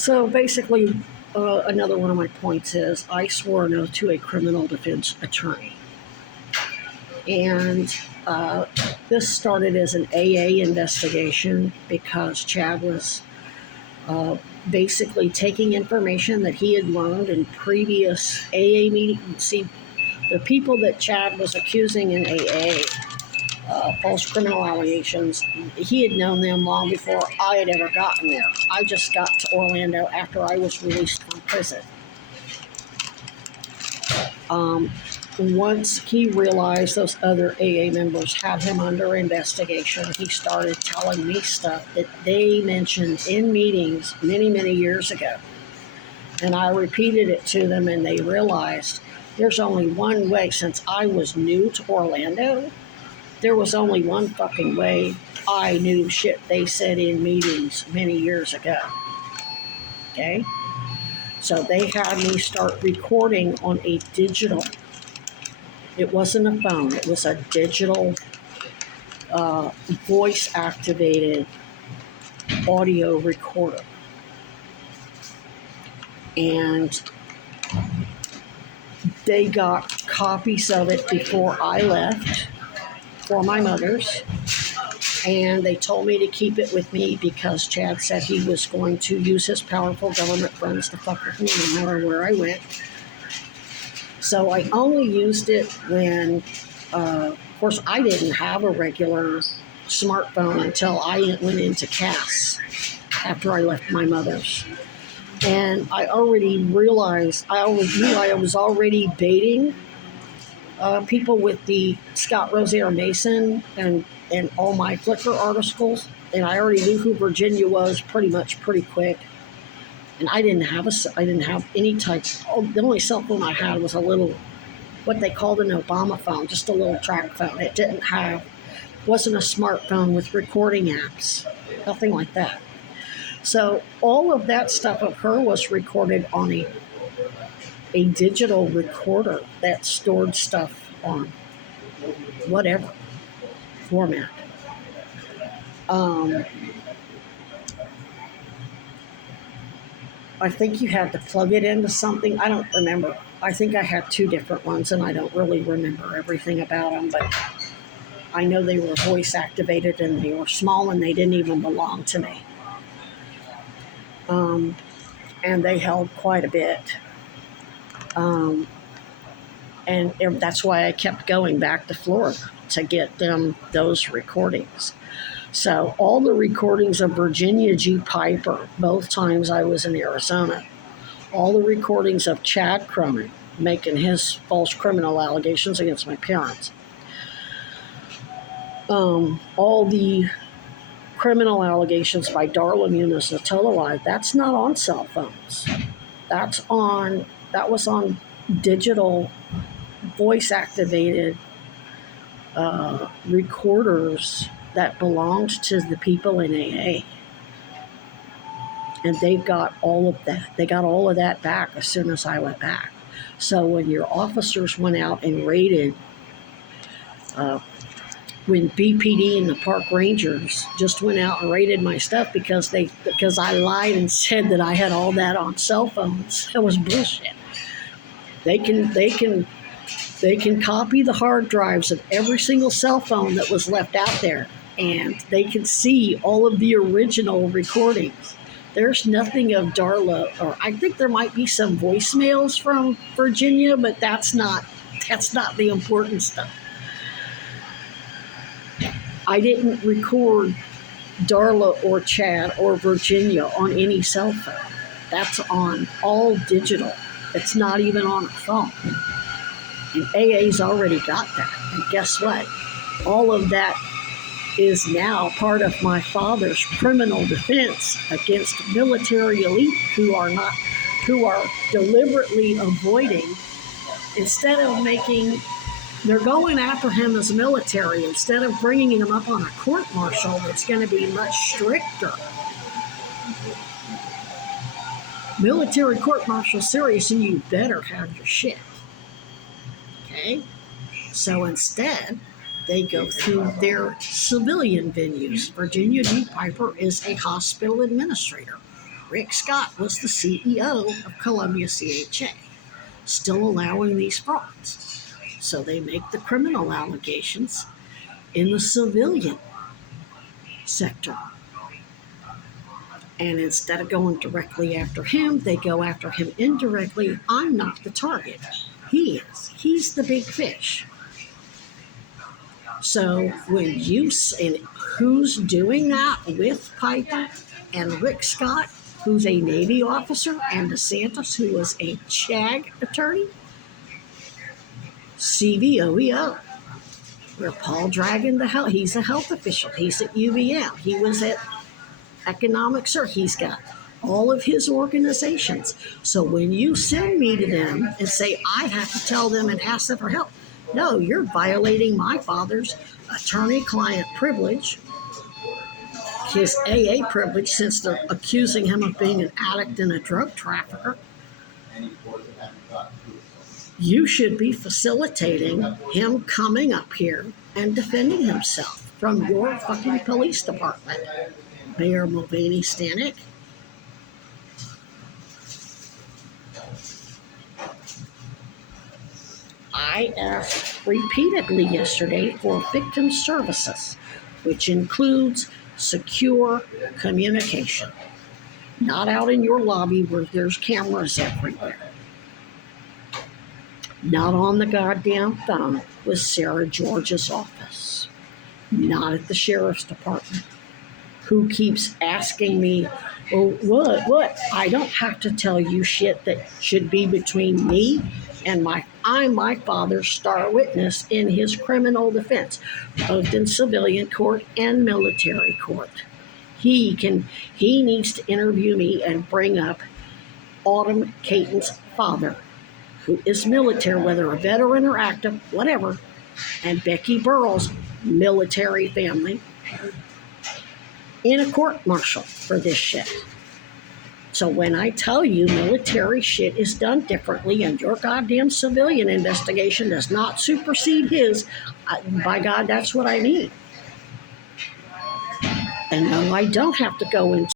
So basically, another one of my points is I swore an oath to a criminal defense attorney. And this started as an AA investigation because Chad was basically taking information that he had learned in previous AA meetings. See, the people that Chad was accusing in AA, false criminal allegations, he had known them long before I had ever gotten there. I just got to Orlando after I was released from prison. Once he realized those other AA members had him under investigation, he started telling me stuff that they mentioned in meetings many, many years ago. And I repeated it to them, and they realized there's only one way. Since I was new to Orlando, there was only one fucking way I knew shit they said in meetings many years ago. Okay? So they had me start recording on a digital. It wasn't a phone. It was a digital, voice-activated audio recorder. And they got copies of it before I left for my mother's. And they told me to keep it with me because Chad said he was going to use his powerful government friends to fuck with me no matter where I went. So I only used it when, of course, I didn't have a regular smartphone until I went into CAS after I left my mother's. And I already realized, I always knew I was already baiting people with the Scott Rosaire Mason and all my Flickr articles. And I already knew who Virginia was pretty quick. And I didn't have any type. The only cell phone I had was a little, what they called an Obama phone, just a little track phone. It wasn't a smartphone with recording apps, nothing like that. So all of that stuff of her was recorded on a digital recorder that stored stuff on whatever format. I think you had to plug it into something. I don't remember. I think I had two different ones, and I don't really remember everything about them, but I know they were voice activated, and they were small, and they didn't even belong to me. And they held quite a bit. And that's why I kept going back to Florida to get them those recordings. So all the recordings of Virginia G. Piper, both times I was in Arizona, all the recordings of Chad Cronin making his false criminal allegations against my parents, all the criminal allegations by Darla Muniz Natolawai, that's not on cell phones. That was on digital voice-activated recorders that belonged to the people in AA. And they got all of that. They got all of that back as soon as I went back. So when your officers went out and raided, when BPD and the park rangers just went out and raided my stuff because I lied and said that I had all that on cell phones, that was bullshit. They can copy the hard drives of every single cell phone that was left out there, and they can see all of the original recordings. There's nothing of Darla, or I think there might be some voicemails from Virginia, but that's not the important stuff. I didn't record Darla or Chad or Virginia on any cell phone. That's on all digital. It's not even on a phone. And AA's already got that. And guess what? All of that is now part of my father's criminal defense against military elite who are deliberately avoiding, instead of they're going after him as military instead of bringing him up on a court-martial that's going to be much stricter. Military court-martial serious, and you better have your shit. Okay? So instead, they go through their civilian venues. Virginia G. Piper is a hospital administrator. Rick Scott was the CEO of Columbia CHA, still allowing these frauds. So they make the criminal allegations in the civilian sector. And instead of going directly after him, they go after him indirectly. I'm not the target. He is. He's the big fish. So when you and who's doing that with Piper and Rick Scott, who's a Navy officer, and DeSantis, who was a JAG attorney, CVOEO, where Paul Dragon, he's a health official. He's at UVM. He was at Economics, sir. He's got all of his organizations. So when you send me to them and say, I have to tell them and ask them for help, no, you're violating my father's attorney-client privilege, his AA privilege, since they're accusing him of being an addict and a drug trafficker. You should be facilitating him coming up here and defending himself from your fucking police department, Mayor Mulvaney Stanek. I asked repeatedly yesterday for victim services, which includes secure communication. Not out in your lobby where there's cameras everywhere. Not on the goddamn phone with Sarah George's office. Not at the sheriff's department, who keeps asking me, oh, what? I don't have to tell you shit that should be between me and I'm my father's star witness in his criminal defense, both in civilian court and military court. He needs to interview me and bring up Autumn Caton's father, who is military, whether a veteran or active, whatever, and Becky Burrell's military family, in a court martial for this shit. So when I tell you military shit is done differently and your goddamn civilian investigation does not supersede his, by God, that's what I mean. And no, I don't have to go into